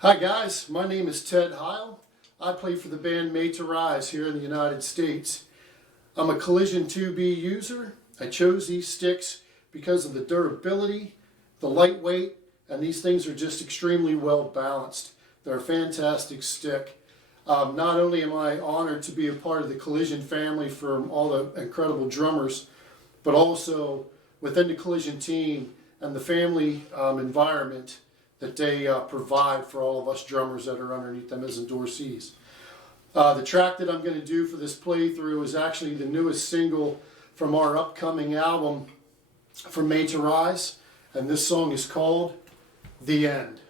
Hi guys, my name is Ted Hile. I play for the band Made to Rise here in the United States. I'm a Collision 2B user. I chose these sticks because of the durability, the lightweight, and these things are just extremely well balanced. They're a fantastic stick. Not only am I honored to be a part of the Collision family from all the incredible drummers, but also within the Collision team and the family environment that they provide for all of us drummers that are underneath them as endorsees. The track that I'm going to do for this playthrough is actually the newest single from our upcoming album from Made to Rise, and this song is called The End.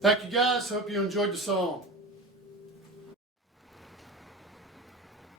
Thank you guys, hope you enjoyed the song.